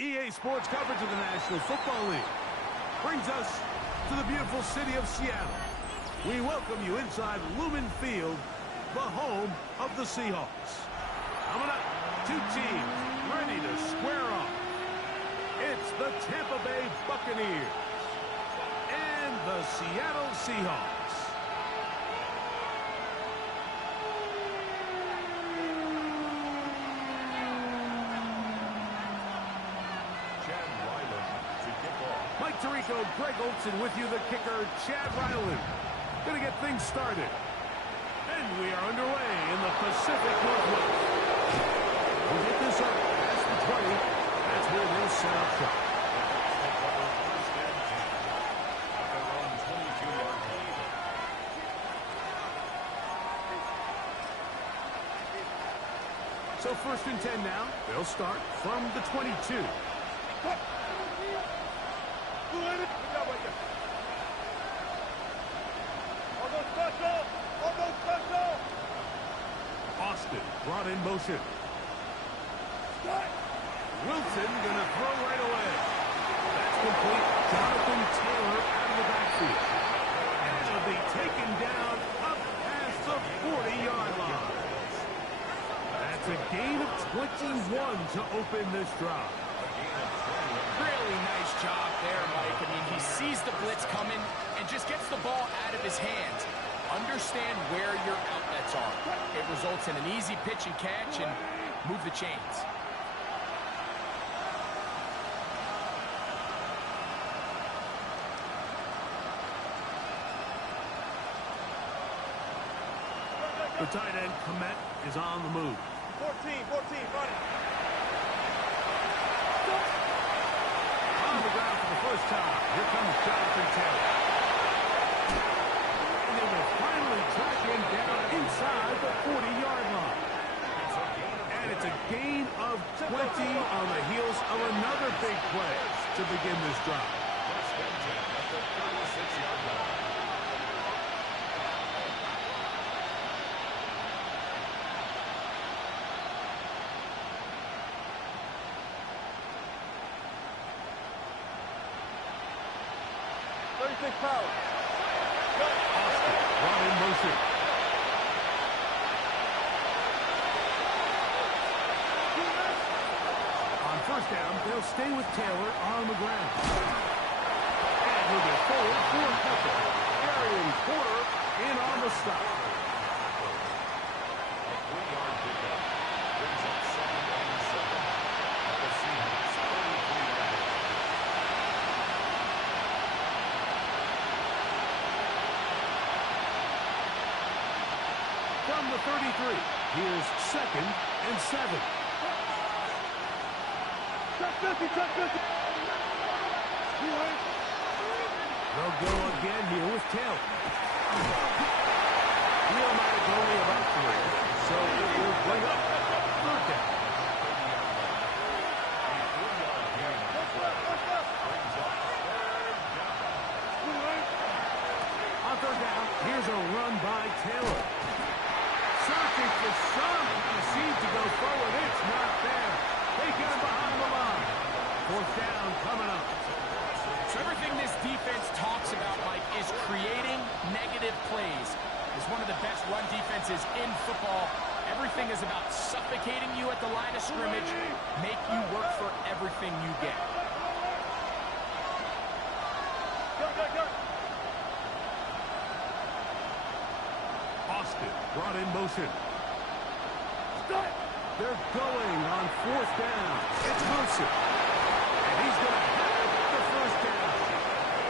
EA Sports coverage of the National Football League brings us to the beautiful city of Seattle. We welcome you inside Lumen Field, the home of the Seahawks. Coming up, two teams ready to square off. It's the Tampa Bay Buccaneers and the Seattle Seahawks. Mike Tirico, Greg Olsen with you, the kicker, Chad Ryland. Going to get things started. And we are underway in the Pacific Northwest. We'll get this up past the 20. That's where they'll set up shop. So 1st and 10 now. They'll start from the 22. Austin brought in motion. Wilson gonna throw right away. That's complete. Jonathan Taylor out of the backfield. And it'll be taken down up past the 40-yard line. That's a gain of 21 to open this drive. Really nice job there, Mike. I mean, he sees the blitz coming and just gets the ball out of his hands. Understand where your outlets are. It results in an easy pitch and catch and move the chains. The tight end, Komet, is on the move. 14, running. On the ground for the first time. Here comes Jonathan Taylor. And they will finally track him down inside the 40-yard line. And it's a gain of 20 on the heels of another big play to begin this drive. Power. Austin brought in motion. On 1st down, they'll stay with Taylor on the ground. And he'll get forward for a couple. Arian Porter in on the stop. A 3-yard pickup brings up 2nd and 7 at the Seahawks 33-yard line. From the 33, here's 2nd and 7. They'll go again here with Taylor. The automatic only about 3, so it will bring up 3rd down. On 3rd down, here's a run by Taylor. Searching for some. He seems to go forward. It's not there. Taking him behind the line. 4th down coming up. So everything this defense talks about, Mike, is creating negative plays. It's one of the best run defenses in football. Everything is about suffocating you at the line of scrimmage, make you work for everything you get. Austin brought in motion. They're going on 4th down. It's Wilson. And he's going to have the 1st down.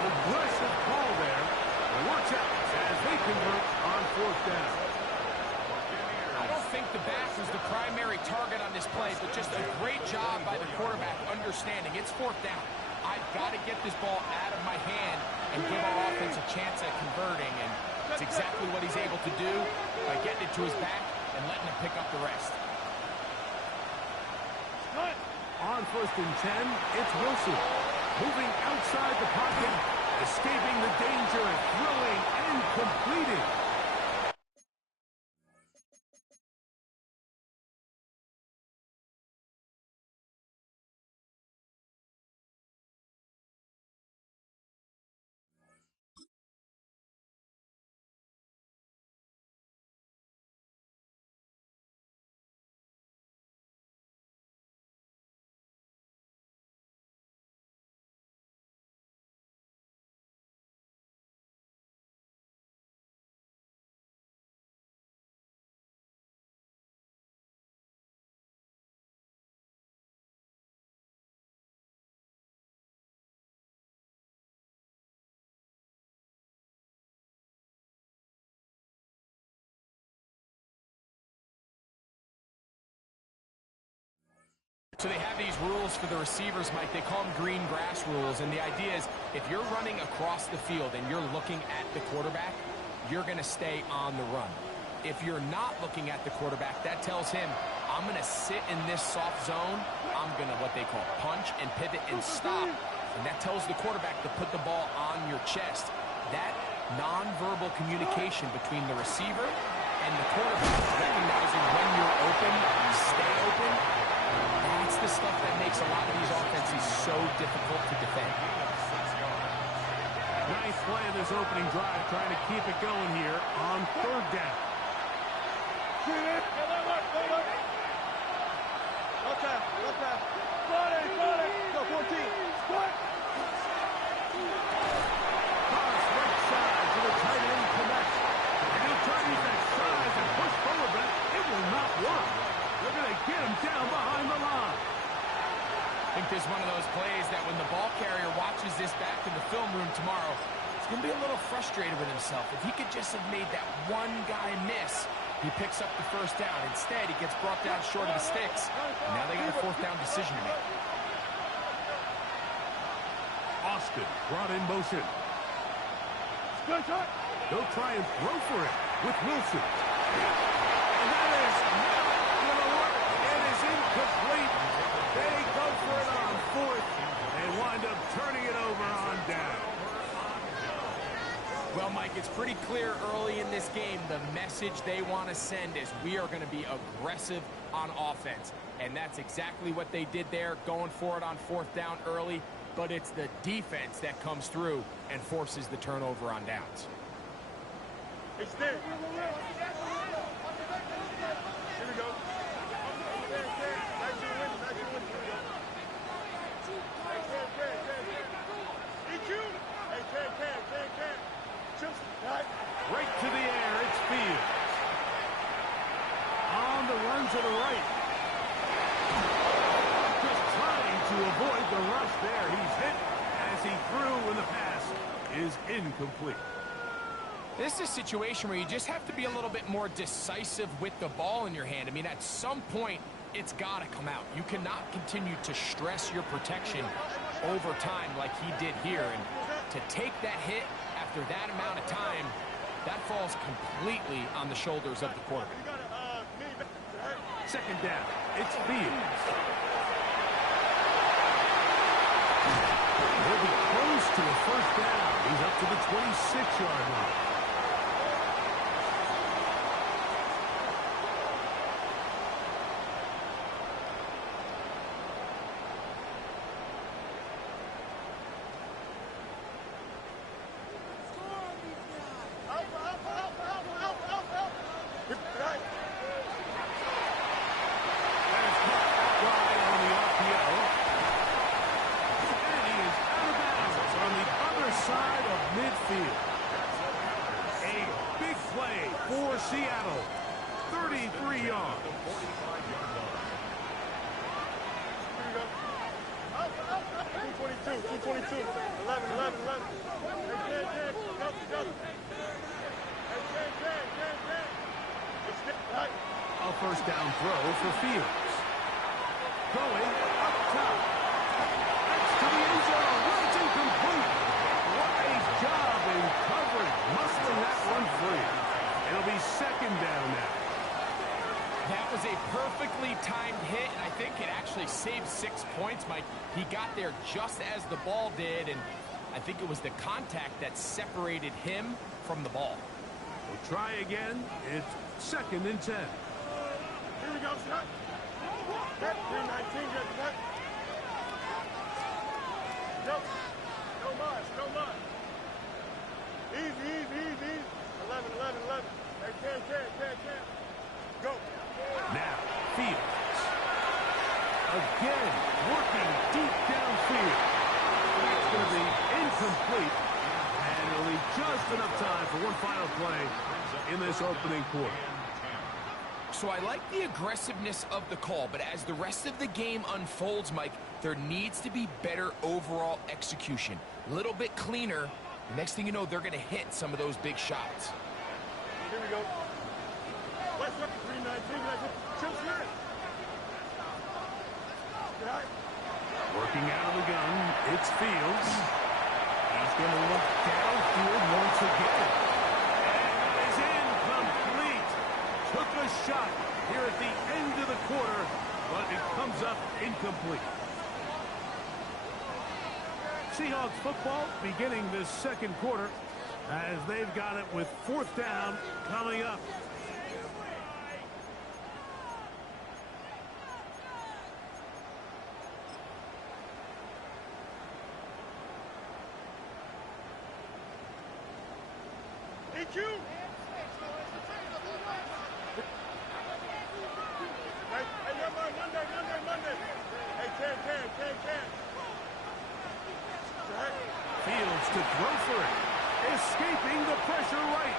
Aggressive call there. Watch out as they convert on 4th down. I don't think the back was the primary target on this play, but just a great job by the quarterback understanding. It's 4th down. I've got to get this ball out of my hand and give our offense a chance at converting. And it's exactly what he's able to do by getting it to his back and letting him pick up the rest. On 1st and 10, it's Wilson. Moving outside the pocket, escaping the danger, throwing and completing. So they have these rules for the receivers, Mike. They call them green grass rules. And the idea is if you're running across the field and you're looking at the quarterback, you're going to stay on the run. If you're not looking at the quarterback, that tells him, I'm going to sit in this soft zone. I'm going to what they call punch and pivot and stop. And that tells the quarterback to put the ball on your chest. That nonverbal communication between the receiver and the quarterback, recognizing when you're open, stay open, that's the stuff that makes a lot of these offenses so difficult to defend. Nice play in this opening drive, trying to keep it going here on third down. Okay. Go, 14. Cross right side to the tight end connects. And he'll try to use that size and push forward, but it will not work. They're going to get him down behind the line. I think there's one of those plays that when the ball carrier watches this back in the film room tomorrow, he's going to be a little frustrated with himself. If he could just have made that one guy miss, he picks up the first down. Instead, he gets brought down short of the sticks. And now they got a fourth down decision to make. Austin brought in motion. They'll try and throw for it with Wilson. And that is not going to work. It is incomplete. They go for it on fourth and wind up turning it over on down. Well, Mike, it's pretty clear early in this game the message they want to send is we are going to be aggressive on offense. And that's exactly what they did there, going for it on fourth down early. But it's the defense that comes through and forces the turnover on downs. It's there. Here we go. Right to the air, it's Fields. On the run to the right. Just trying to avoid the rush there. He's hit as he threw when the pass is incomplete. This is a situation where you just have to be a little bit more decisive with the ball in your hand. I mean, at some point, it's got to come out. You cannot continue to stress your protection over time like he did here. And to take that hit after that amount of time, that falls completely on the shoulders of the quarterback. Second down, it's Fields. He'll be close to a first down. He's up to the 26-yard line. Side of midfield. A big play for Seattle. 33 yards. 222. 11. A first down throw for Fields. Going up top. That's to the end zone. It's incomplete. Job in coverage, muscling that one free. It'll be second down now. That was a perfectly timed hit, and I think it actually saved 6 points, Mike. He got there just as the ball did, and I think it was the contact that separated him from the ball. We'll try again. It's second and 10. Here we go, Scott. 319, get No much. Easy. 11. Hey, 10. Go. Now, Fields. Again, working deep downfield. That's going to be incomplete. And it'll be just enough time for one final play in this opening quarter. So I like the aggressiveness of the call, but as the rest of the game unfolds, Mike, there needs to be better overall execution. A little bit cleaner. Next thing you know, they're going to hit some of those big shots. Here we go. West 319. Looking out of the gun, it's Fields. He's going to look downfield once again. And it is incomplete. Took a shot here at the end of the quarter, but it comes up incomplete. Seahawks football beginning this second quarter as they've got it with 4th down coming up. Hey, Monday. Hey, can. Fields to throw for it. Escaping the pressure right.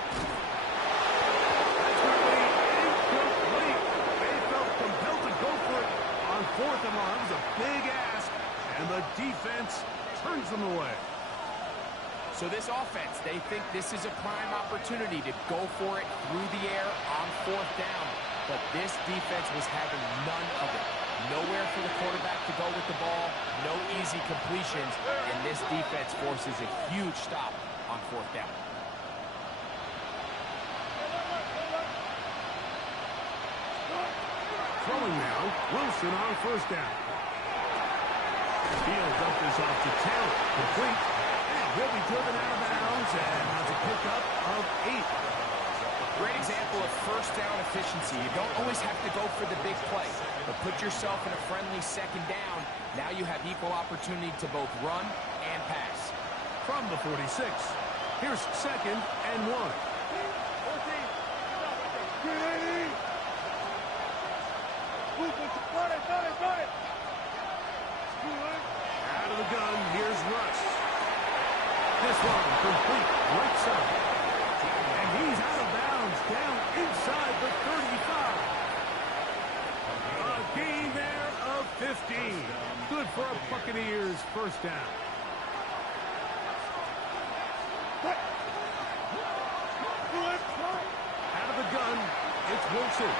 That's going to be incomplete. They felt compelled to go for it on 4th and long. It was a big ask, and the defense turns them away. So this offense, they think this is a prime opportunity to go for it through the air on 4th down. But this defense was having none of it. Nowhere for the quarterback to go with the ball, no easy completions, and this defense forces a huge stop on 4th down. Throwing now, Wilson on 1st down. Fields up this off to Taylor, complete, and he'll be driven out of bounds, and has a pickup of 8. Great example of 1st down efficiency. You don't always have to go for the big play, but put yourself in a friendly 2nd down. Now you have equal opportunity to both run and pass. From the 46, here's 2nd and 1. Out of the gun, here's Russ. This one complete, right side. And he's out of bounds, down inside the 35. A gain there of 15. Good for a Buccaneers 1st down. Out of the gun, it's Wilson.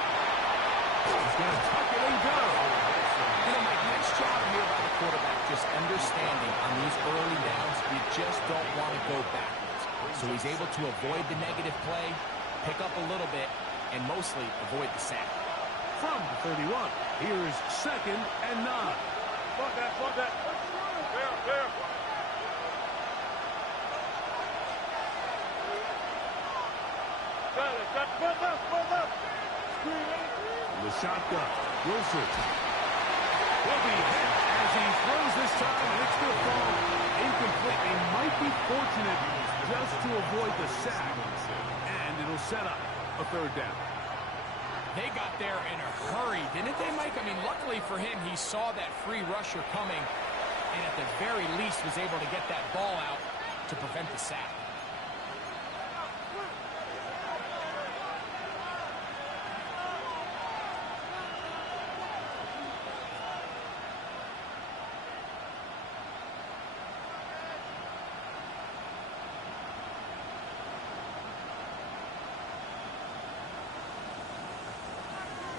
He's going to tuck it and go. You know, Mike, nice job here by the quarterback, just understanding on these early downs, you just don't want to go backwards. So he's able to avoid the negative play, pick up a little bit, and mostly avoid the sack. From the 31, here's 2nd and 9. Fuck that. There. Front left. From the shotgun, Wilson will be hit as he throws this time, and it's going to fall incomplete. They might be fortunate just to avoid the sack, and it'll set up a 3rd down. They got there in a hurry, didn't they, Mike? I mean, luckily for him, he saw that free rusher coming, and at the very least was able to get that ball out to prevent the sack.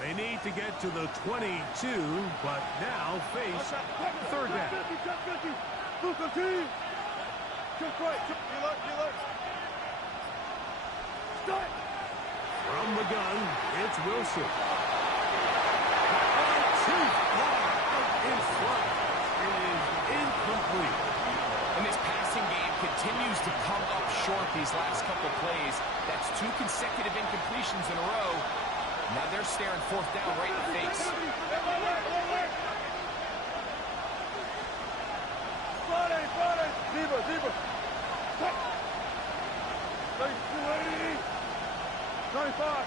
They need to get to the 22, but now face 3rd down. From the gun, it's Wilson. Too far out in front. It is incomplete. And this passing game continues to come up short these last couple plays. That's 2 consecutive incompletions in a row. Now they're staring 4th down right in the face. Zebra. 25.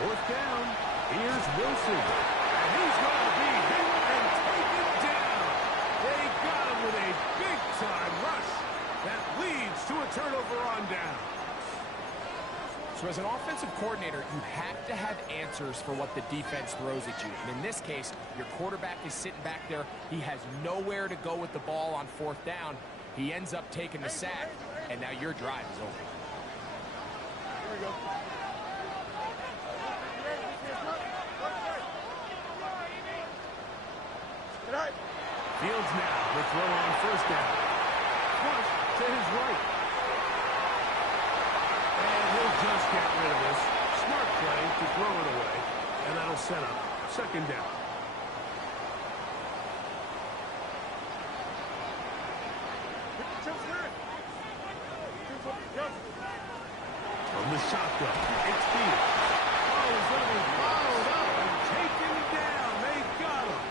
4th down. Here's Wilson. And he's going to be hit and taken down. They got him with a big-time rush that leads to a turnover on down. So as an offensive coordinator, you have to have answers for what the defense throws at you. And in this case, your quarterback is sitting back there. He has nowhere to go with the ball on 4th down. He ends up taking the sack, and now your drive is over. Here we go. Fields now the throw on first down. Flush to his right. And he'll just get rid of this. Smart play to throw it away. And that'll set up second down. From the shotgun, it's Fields. Oh, he's going to be followed up and taken down. They got him.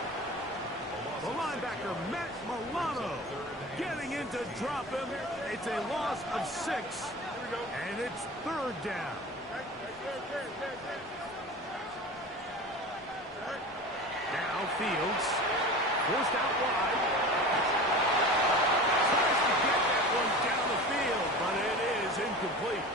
The linebacker, Matt Milano, getting in to drop him. It's a loss of 6, and it's third down. Now Fields, forced out wide. Tries to get that one down the field, but it is incomplete.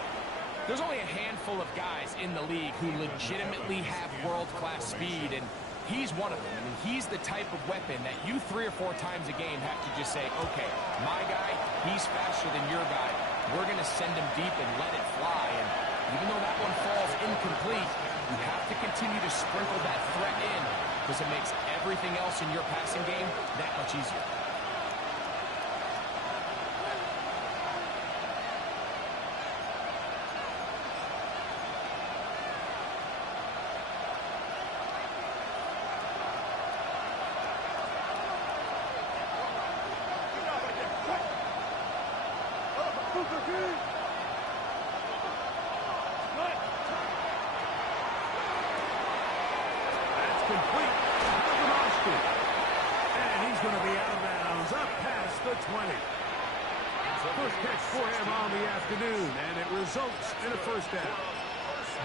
There's only a handful of guys in the league who legitimately have world-class speed, and he's one of them. I mean, he's the type of weapon that you 3 or 4 times a game have to just say, okay, my guy, he's faster than your guy. We're going to send him deep and let it fly. And even though that one falls incomplete, you have to continue to sprinkle that threat in because it makes everything else in your passing game that much easier. That's complete. And he's going to be out of bounds up past the 20. First catch for him on the afternoon, and it results in a first down.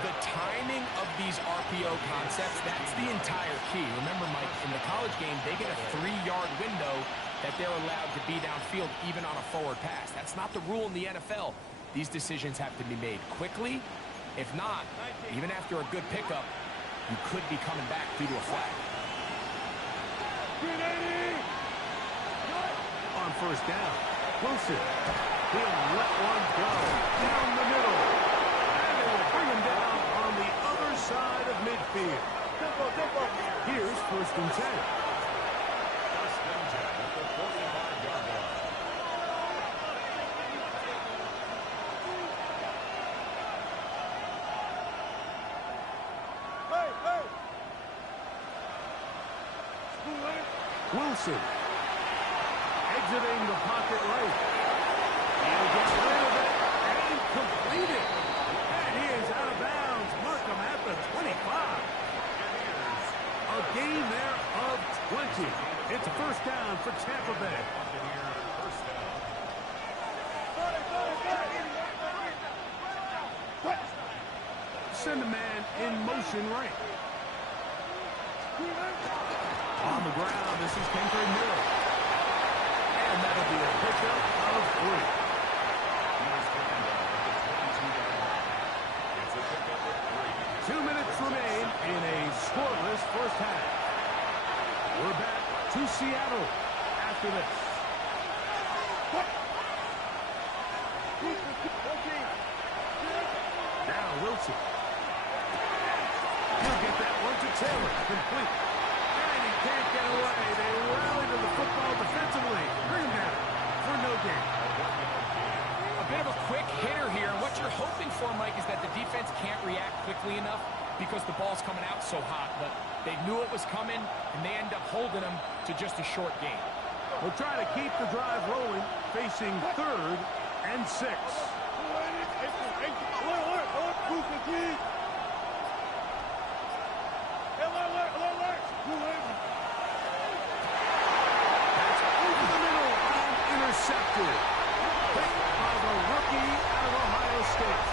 The timing of these RPO concepts, that's the entire key. Remember, Mike, in the college game, they get a 3-yard window that they're allowed to be downfield even on a forward pass. That's not the rule in the NFL. These decisions have to be made quickly. If not, even after a good pickup, you could be coming back due to a flag. On first down, Wilson. He'll let one go down the middle. And they will bring him down on the other side of midfield. Here's first and 10. First and 10 at the 45-yard line. Wilson exiting the pocket right. He'll get rid of it and complete it. And he is out of bounds. Mark him at the 25. A gain there of 20. It's a first down for Tampa Bay. First down. Send a man in motion right. On the ground, this is Kendrick Miller. And that'll be a pickup of 3. He was taken down at the 22-yard line. It's a pickup of 3. 2 minutes remain in a scoreless first half. We're back to Seattle after this. Now Wilson. He'll get that one to Taylor. Complete. And he can't get away. They rally to the football defensively. Bring him down for no gain. A bit of a quick hitter here. What you're hoping for, Mike, is that the defense can't react quickly enough because the ball's coming out so hot. But they knew it was coming, and they end up holding them to just a short gain. We'll try to keep the drive rolling, facing 3rd and 6. That's over the middle and intercepted. Picked by the rookie out of Ohio State.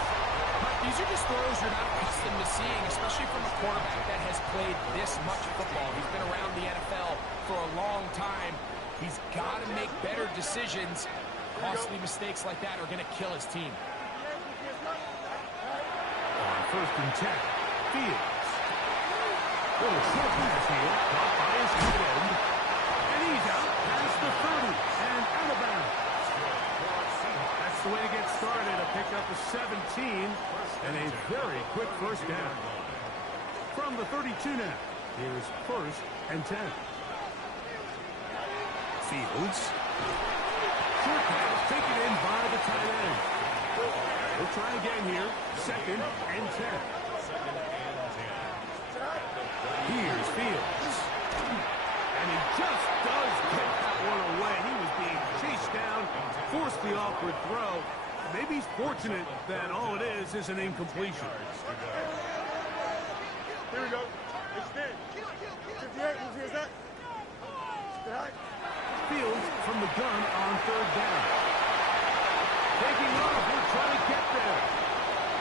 But these are just throws you're not accustomed to seeing, especially from a quarterback that has played this much football. He's been around the NFL for a long time. He's got to make better decisions. Costly mistakes like that are going to kill his team. On first and 10, Fields. Little short pass here, caught by his tight end. And he's out past the 30 and out of bounds. That's the way to get started. A pickup of 17 and a very quick first down. From the 32 now, here's first and 10. Fields. Short pass taken in by the tight end. We'll try again here. 2nd and 10. Here's Fields. And he just does get that one away. He was being chased down, forced the awkward throw. Maybe he's fortunate that all it is an incompletion. Here we go. Extend. 58. Who's that? Fields from the gun on 3rd down. Taking off. We're trying to get there.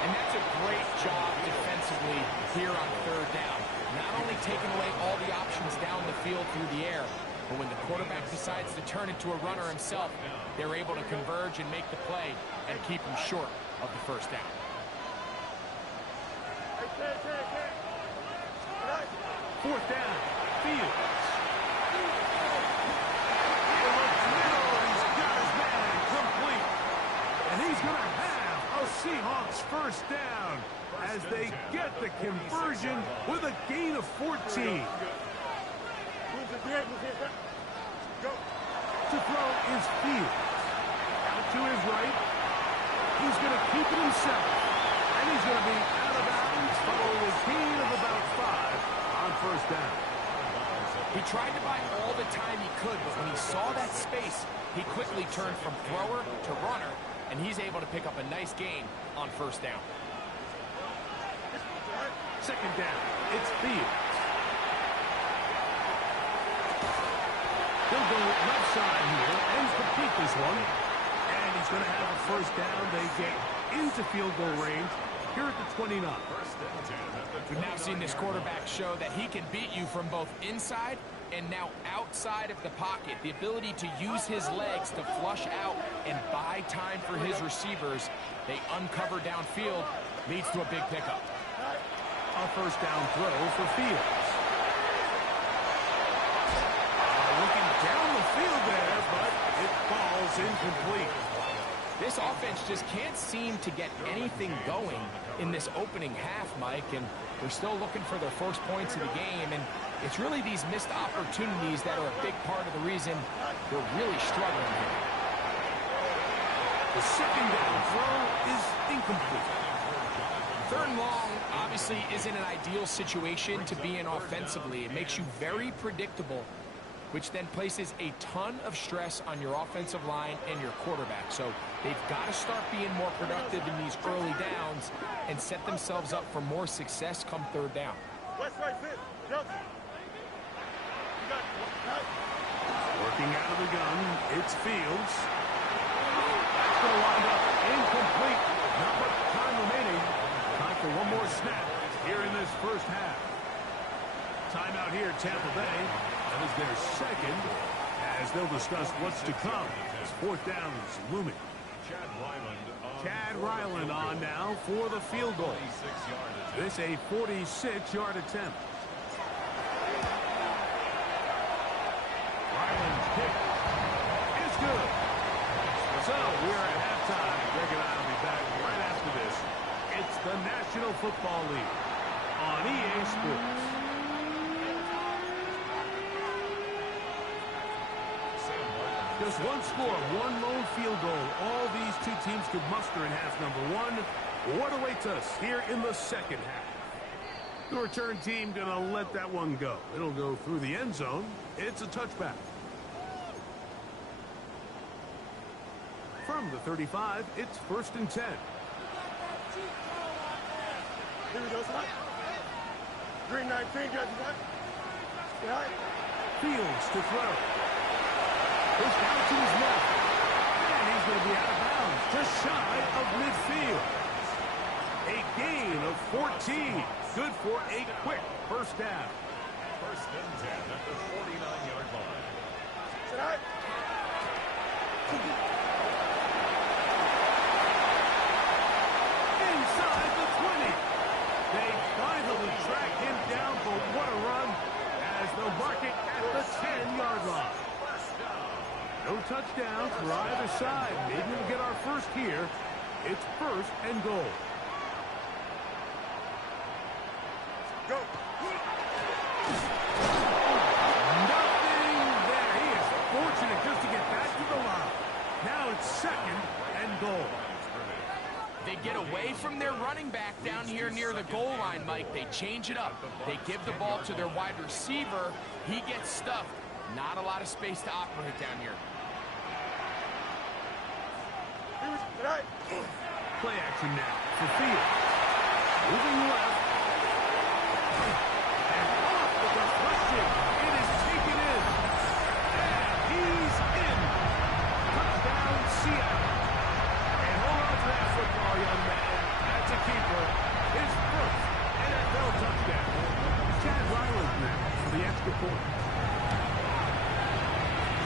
And that's a great job defensively here on 3rd down. Not only taking away all the options down the field through the air, but when the quarterback decides to turn into a runner himself, they're able to converge and make the play and keep him short of the 1st down. 4th down. Fields. He looks middle, and he's got his man complete. And he's going to have a Seahawks 1st down as they get the conversion with a gain of 14. To throw is Fields. Out to his right. He's going to keep it himself. And he's going to be out of bounds following a gain of about 5 on 1st down. He tried to buy all the time he could, but when he saw that space, he quickly turned from thrower to runner, and he's able to pick up a nice gain on 1st down. 2nd down. It's Fields. He'll go left side here and complete this one. And he's going to have a 1st down. They get into field goal range here at the 29. We've now seen this quarterback show that he can beat you from both inside and now outside of the pocket. The ability to use his legs to flush out and buy time for his receivers. They uncover downfield, leads to a big pickup. A 1st down throw for Fields. Looking down the field there, but it falls incomplete. This offense just can't seem to get anything going in this opening half, Mike, and they're still looking for their first points of the game, and it's really these missed opportunities that are a big part of the reason they're really struggling here. The 2nd down throw is incomplete. 3rd and long obviously isn't an ideal situation to be in offensively. It makes you very predictable, which then places a ton of stress on your offensive line and your quarterback. So they've got to start being more productive in these early downs and set themselves up for more success come 3rd down. Working out of the gun, it's Fields. That's going to wind up incomplete. Not much time remaining. Time for one more snap here in this 1st half. Timeout here, Tampa Bay. That is their 2nd, as they'll discuss what's to come. As 4th down is looming. Chad Ryland on now for the field goal. This a 46-yard attempt. Ryland's kick is good. So we're at halftime. Greg and I will be back right after this. It's the National Football League on EA Sports. Just one score, one lone field goal. All these two teams could muster in half number 1. What awaits us here in the 2nd half? The return team going to let that one go. It'll go through the end zone. It's a touchback. From the 35, it's 1st and 10. Here we go, son. Green 19, judge what? Fields to throw. Push down to his left. And he's going to be out of bounds, just shy of midfield. A gain of 14. Good for a quick 1st down. 1st and 10 at the 49-yard line. Inside the 20. They finally track him down, but what a run as they'll mark it at the 10-yard line. No touchdowns for either side. Maybe we'll get our 1st here. It's 1st and goal. Go. Nothing there. He is fortunate their running back down here near the goal line, Mike. They change it up. They give the ball to their wide receiver. He gets stuffed. Not a lot of space to operate down here. Play action now for Fields. Moving left. And off with a rushing. It is taken in. And he's in. Touchdown, Seattle. And hold on to that football, young man. That's a keeper. His first NFL touchdown. Chad Ryland now for the extra point.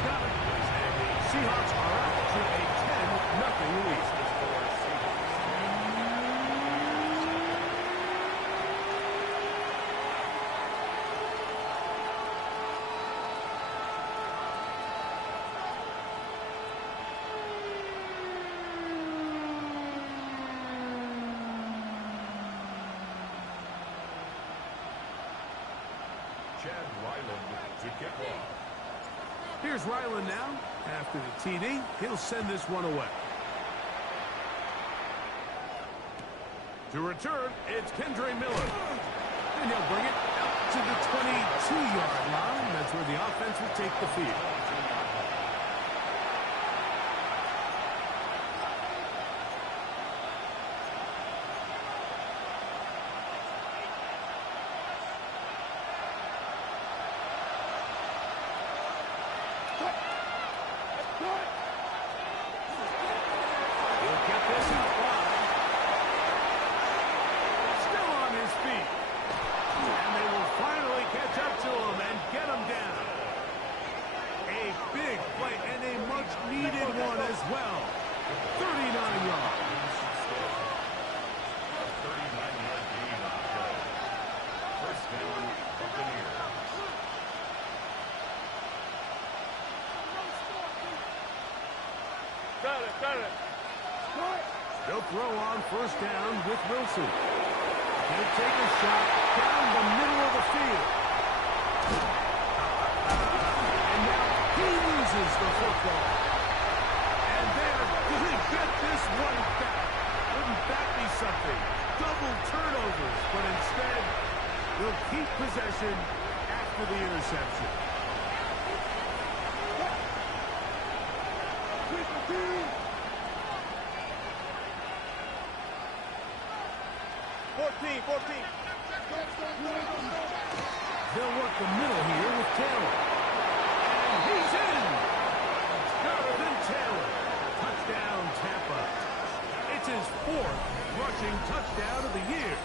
Got it. And the Seahawks are out to a 10-0 lead. Chad Ryland to kick off. Here's Ryland now. After the TD, he'll send this one away. To return, it's Kendre Miller. And he'll bring it out to the 22-yard line. That's where the offense will take the field. They'll throw on first down with Wilson. He'll take a shot down the middle of the field. And now he loses the football. And they're going to get this one back. Wouldn't that be something? Double turnovers, but instead, they'll keep possession after the interception. 14. They'll work the middle here with Taylor. And he's in! Jonathan Taylor. Touchdown, Tampa. It's his fourth rushing touchdown of the year.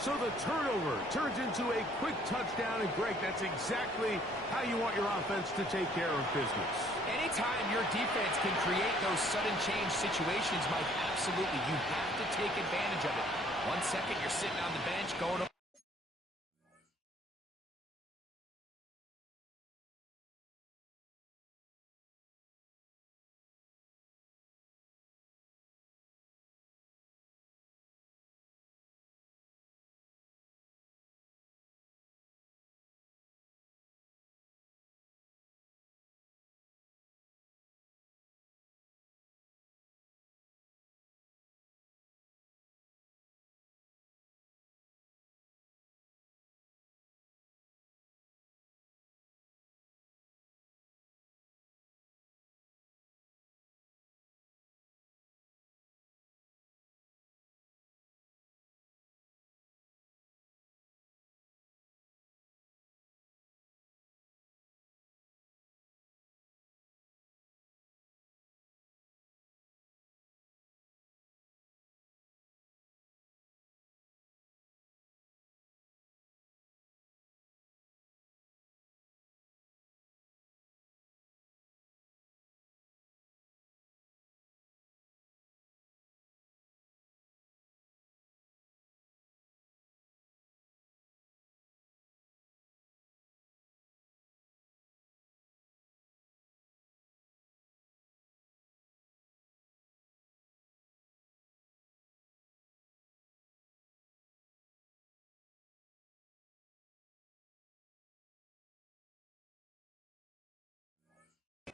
So the turnover turns into a quick touchdown, and Greg, that's exactly how you want your offense to take care of business. Anytime your defense can create those sudden change situations, Mike, absolutely, you have to take advantage of it. 1 second, you're sitting on the bench going over.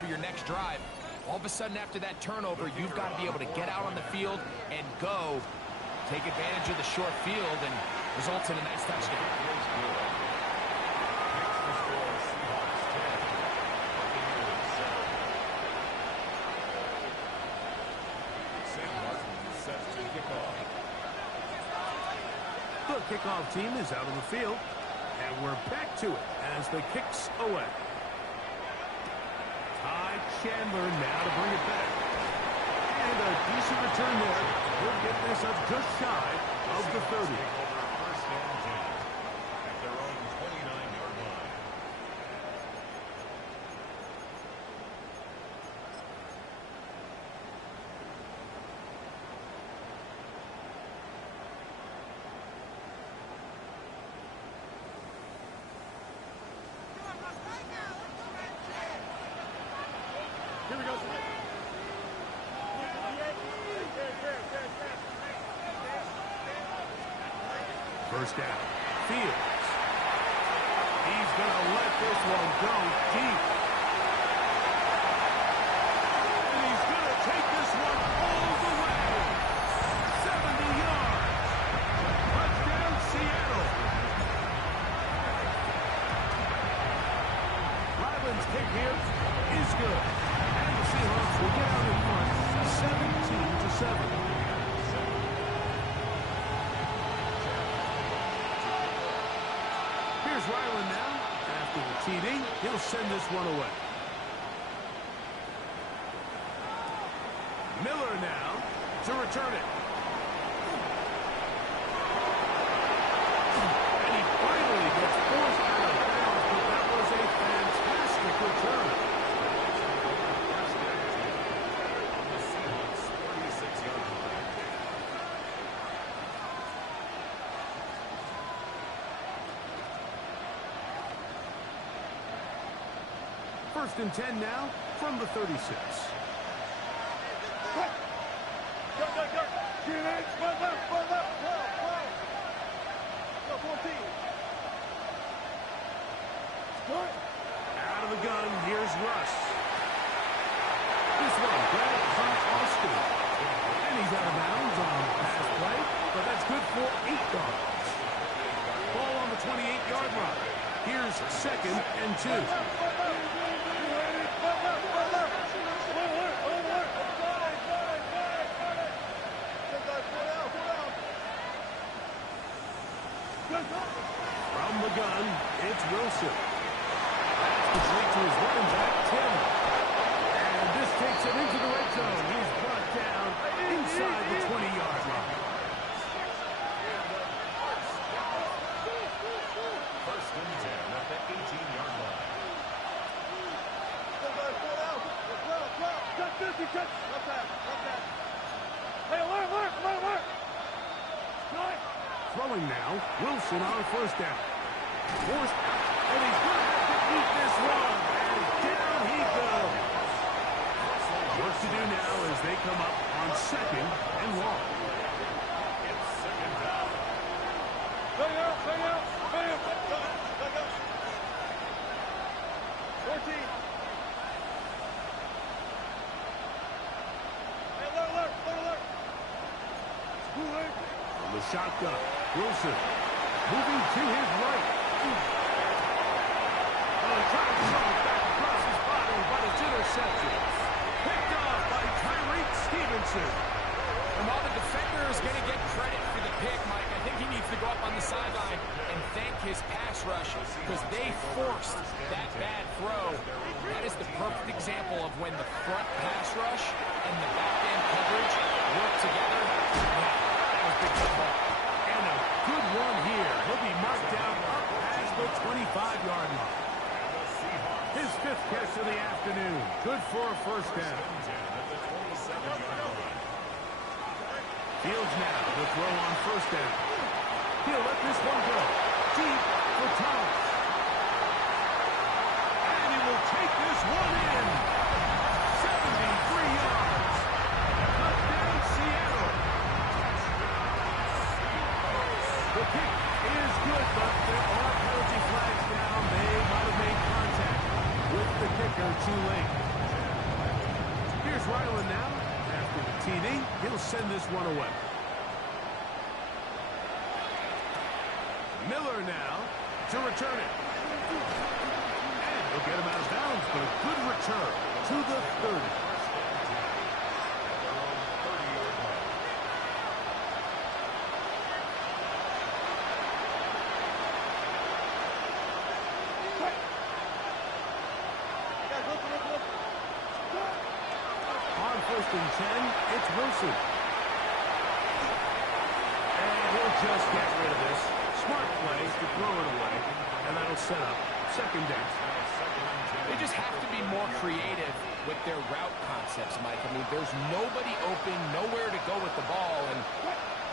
For your next drive. All of a sudden, after that turnover, you've got to be able to get out on the field and go, take advantage of the short field, and results in a nice touchdown. The kickoff team is out on the field, and we're back to it as the kick's away. Ty Chandler now to bring it back. And a decent return there. He'll get this up just shy of the 30. First and 10 at their own 29-yard line. Here we go. First down. Fields. He's going to let this one go deep. And he's going to take this one all the way. 70 yards. Touchdown, Seattle. Ryland's kick here is good. And the Seahawks will get out in front 17-7. Here's Ryland now. After the TD, he'll send this one away. Miller now to return it. And he finally gets forced out of bounds, but that was a fantastic return. On the Seahawks 46-yard line. First and 10 now from the 36. Out of the gun, here's Russ. This one grabbed by Austin. And he's out of bounds on pass play, but that's good for 8 yards. Ball on the 28-yard line. Here's second and 2. From the gun, it's Wilson. That's complete to his running back, Tim. And this takes him into the red zone. He's brought down inside the 20-yard line. First and 10 at the 18-yard line. Throwing now, Wilson on first down. Forced out, and he's going to have to beat this one. And down he goes. Work to do now as they come up on second and long. It's second down. Bang out, bang out, bang out, bang out. 14. Hey, alert, alert, alert. From the shotgun, Wilson moving to his right. Oh, he tries to throw it back across his body, but it's intercepted. Picked off by Tyreek Stevenson. And while the defender is going to get credit for the pick, Mike, I think he needs to go up on the sideline and thank his pass rush because they forced that bad throw. That is the perfect example of when the front pass rush and the back end coverage work together. That was big football. And a good one here. He'll be marked down up past the 25-yard line. His fifth catch of the afternoon. Good for a first down. Fields now to throw on first down. He'll let this one go. Deep for Thomas. And he will take this one in. 73 yards. Touchdown, Seattle. The kick is good, but there are penalty flags down. They might have made contact with the kicker too late. Here's Ryland now. After the TD, he'll send this one away. Miller now to return it. And he'll get him out of bounds, but a good return to the 30. On 1st and 10, it's Wilson. And he'll just get rid of this. Smart play to throw it away, and that'll set up 2nd down. They just have to be more creative with their route concepts, Mike. I mean, there's nobody open, nowhere to go with the ball, and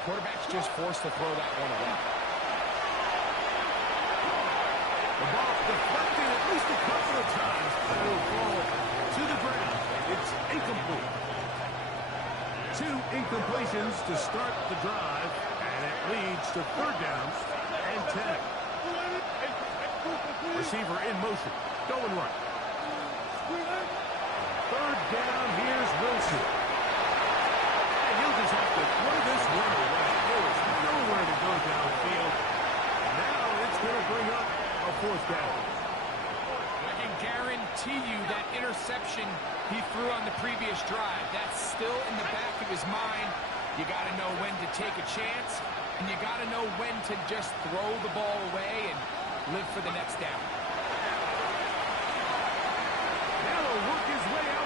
quarterback's just forced to throw that one away. The ball deflected at least a couple of times, but it will fall to the ground. It's incomplete. 2 incompletions to start the drive, and it leads to 3rd down and 10. Receiver in motion, going right. 3rd down, here's Wilson. And he'll just have to throw this one away. There is nowhere to go downfield. And now it's going to bring up a 4th down. I can guarantee you that interception he threw on the previous drive, that's still in the back of his mind. You got to know when to take a chance, and you got to know when to just throw the ball away and live for the next down. Now he'll work his way out